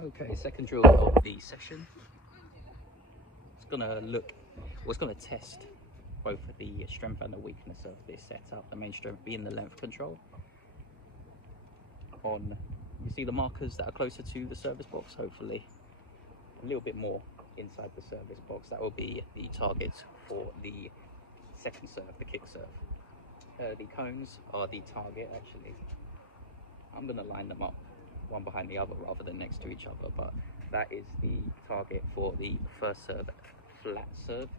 Okay, second drill of the session. It's gonna look, well, it's gonna test both the strength and the weakness of this setup. The main strength being the length control. On, you see the markers that are closer to the service box, hopefully a little bit more inside the service box. That will be the target for the second serve, the kick serve. The cones are the target actually. I'm gonna line them up one behind the other rather than next to each other, but that is the target for the first serve, flat serve.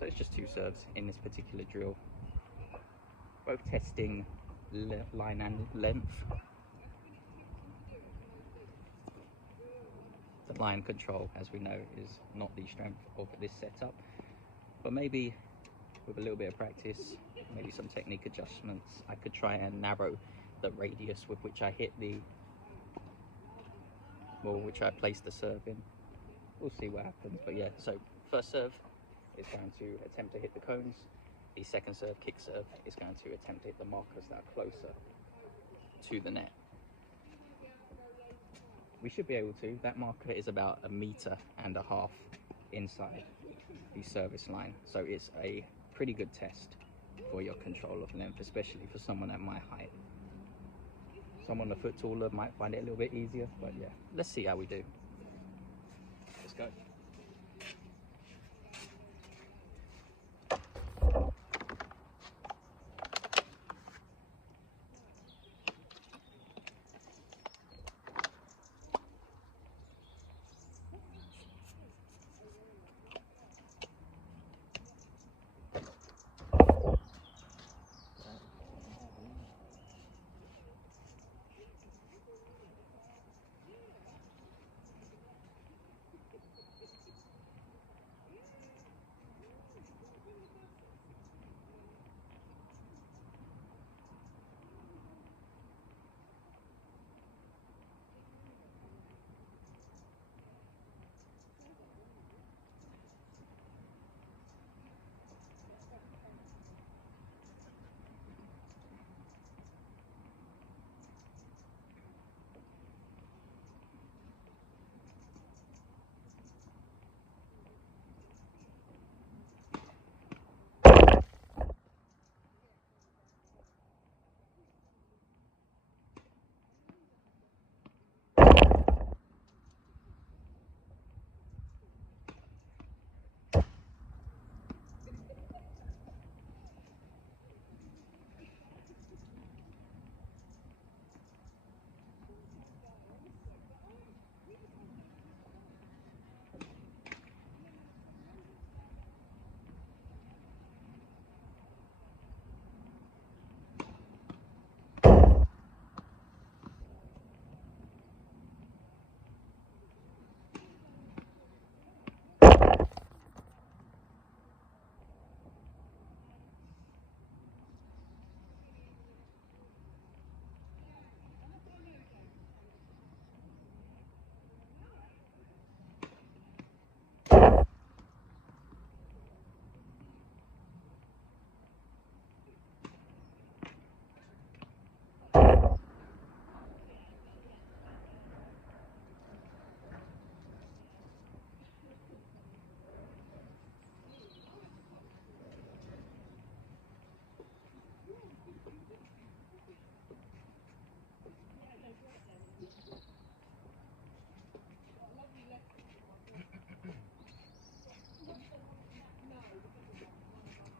So it's just two serves in this particular drill, both testing line and length. The line control, as we know, is not the strength of this setup, but maybe with a little bit of practice, maybe some technique adjustments, I could try and narrow the radius with which I hit the, or which I place the serve in. We'll see what happens, but yeah, so first serve is going to attempt to hit the cones. The second serve, kick serve, is going to attempt to hit the markers that are closer to the net. We should be able to. That marker is about 1.5 meters inside the service line, so it's a pretty good test for your control of length, especially for someone at my height. Someone a foot taller might find it a little bit easier, but yeah, let's see how we do. Let's go.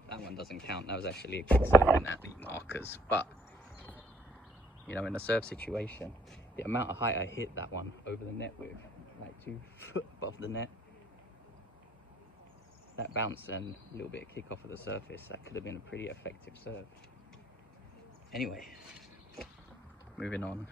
That one doesn't count. That was actually a kick serve at the markers. But, you know, in a serve situation, the amount of height I hit that one over the net with, like 2 foot above the net, that bounce and a little bit of kick off of the surface, that could have been a pretty effective serve. Anyway, moving on.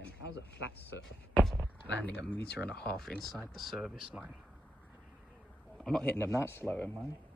again. How's a flat surf landing 1.5 meters inside the service line? I'm not hitting them that slow, am I?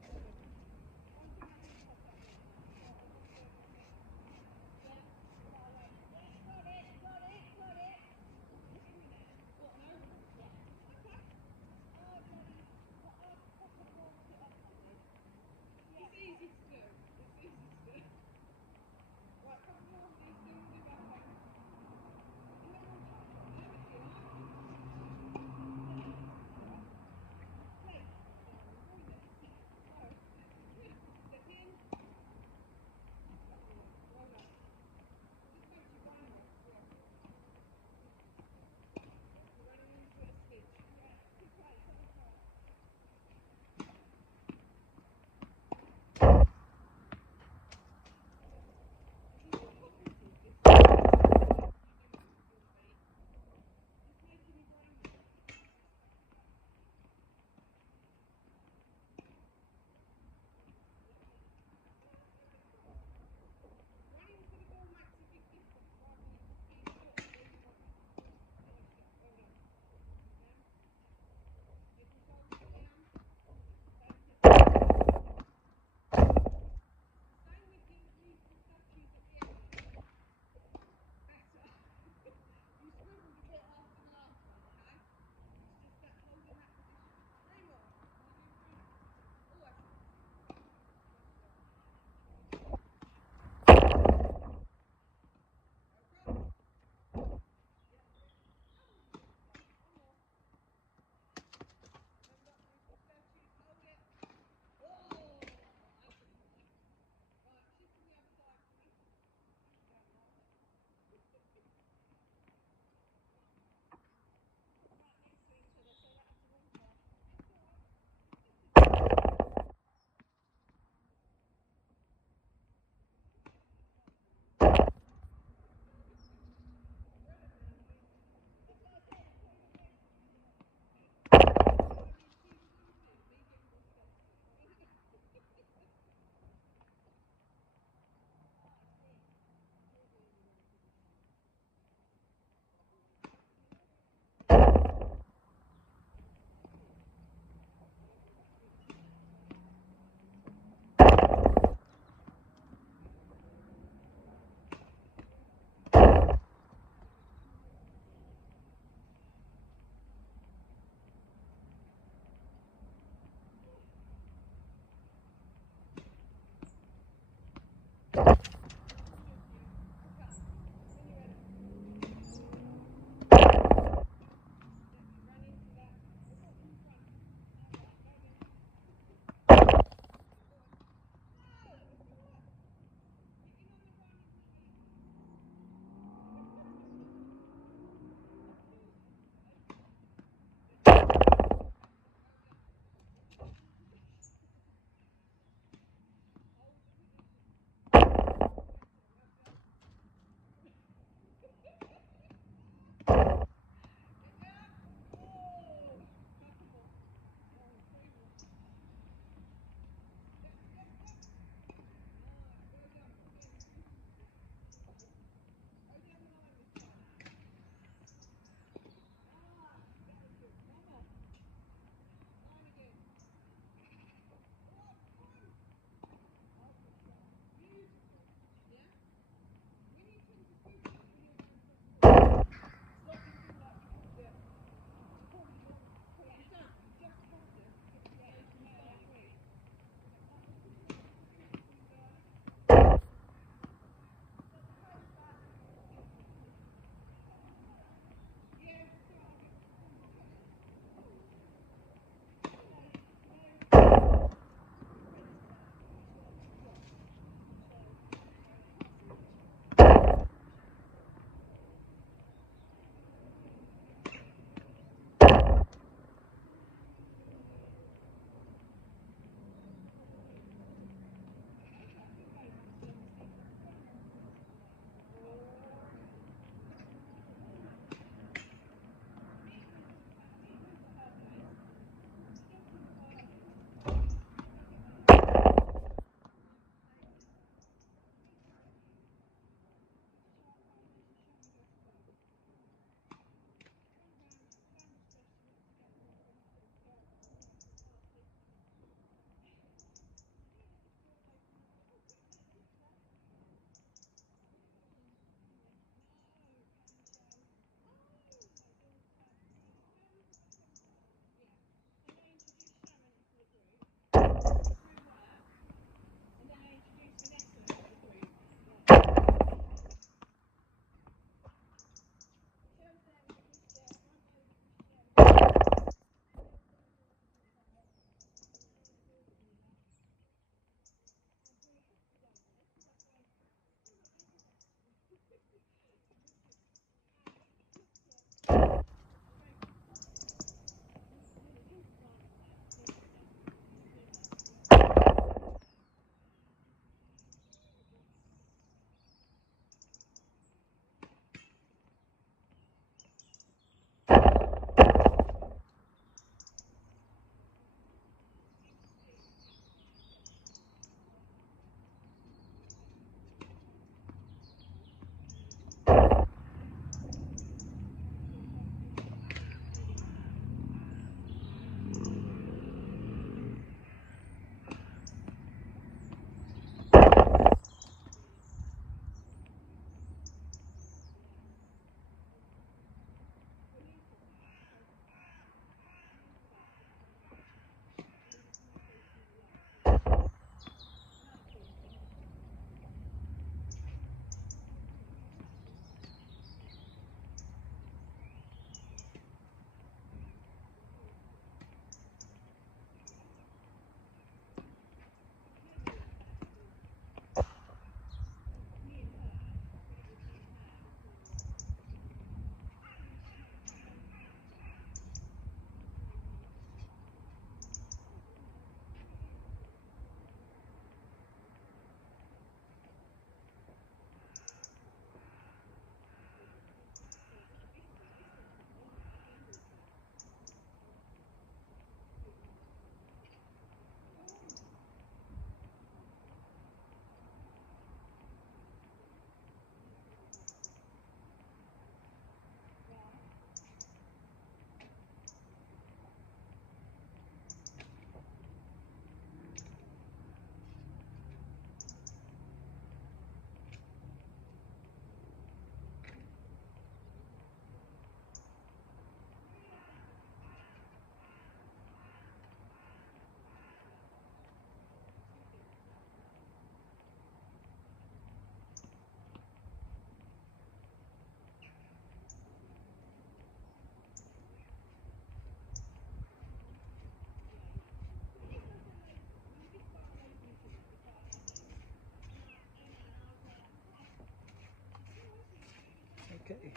Okay.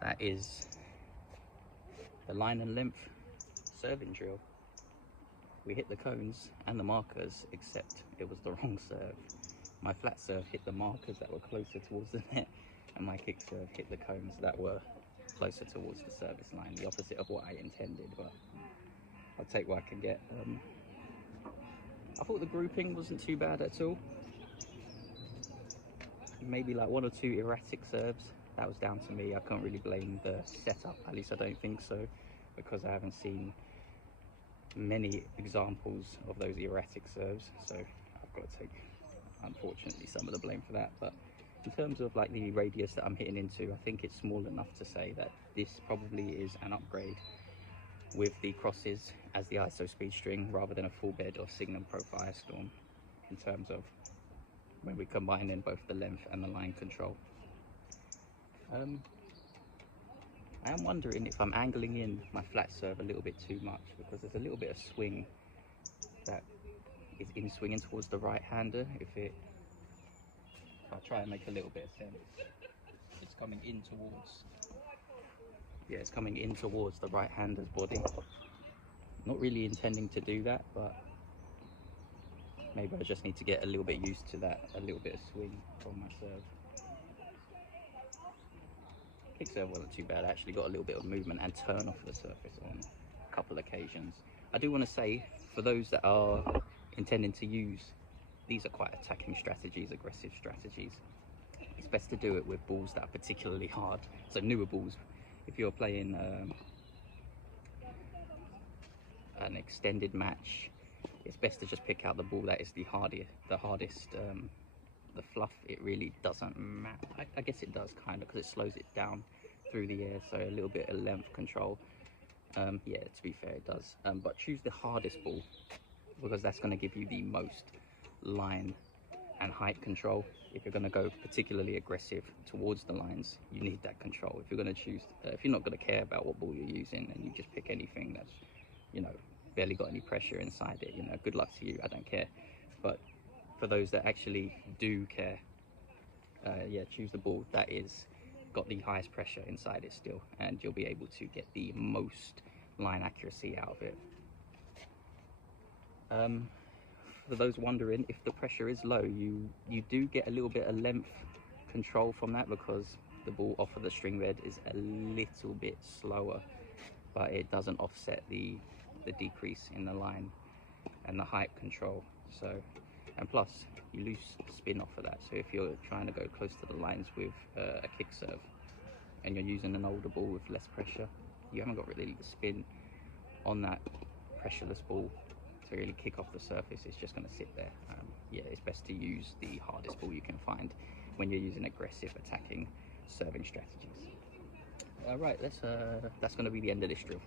That is the line and length serving drill. We hit the cones and the markers, except it was the wrong serve. My flat serve hit the markers that were closer towards the net, and my kick serve hit the cones that were closer towards the service line, the opposite of what I intended, but I'll take what I can get. I thought the grouping wasn't too bad at all. Maybe like 1 or 2 erratic serves. That was down to me. I can't really blame the setup, at least I don't think so, because I haven't seen many examples of those erratic serves, so I've got to take, unfortunately, some of the blame for that. But in terms of like the radius that I'm hitting into, I think it's small enough to say that this probably is an upgrade with the crosses as the Isospeed string rather than a full bed of Signum Pro Firestorm, in terms of when we combine in both the length and the line control. I am wondering if I'm angling in my flat serve a little bit too much, because there's a little bit of swing that is in swinging towards the right hander. If I try and make a little bit of sense, it's coming in towards, yeah, it's coming in towards the right hander's body. Not really intending to do that, but maybe I just need to get a little bit used to that, a little bit of swing from my serve. Kick serve wasn't too bad. I actually got a little bit of movement and turn off the surface on a couple occasions. I do want to say, for those that are intending to use, these are quite attacking strategies, aggressive strategies. It's best to do it with balls that are particularly hard. So newer balls, if you're playing an extended match, it's best to just pick out the ball that is the hardest. The fluff, it really doesn't matter. I guess it does kind of, because it slows it down through the air, so a little bit of length control. Yeah, to be fair, it does. But choose the hardest ball, because that's going to give you the most line and height control. If you're going to go particularly aggressive towards the lines, you need that control. If you're going to choose, if you're not going to care about what ball you're using, and you just pick anything that's, you know, barely got any pressure inside it, you know, good luck to you, I don't care. But for those that actually do care, yeah, choose the ball that is got the highest pressure inside it still, and you'll be able to get the most line accuracy out of it. For those wondering, if the pressure is low, you do get a little bit of length control from that, because the ball off of the string bed is a little bit slower, but it doesn't offset the decrease in the line and the height control. So, and plus you lose spin off of that. So if you're trying to go close to the lines with a kick serve and you're using an older ball with less pressure, you haven't got really the spin on that pressureless ball to really kick off the surface. It's just going to sit there. Yeah, it's best to use the hardest ball you can find when you're using aggressive attacking serving strategies. All right, that's going to be the end of this drill.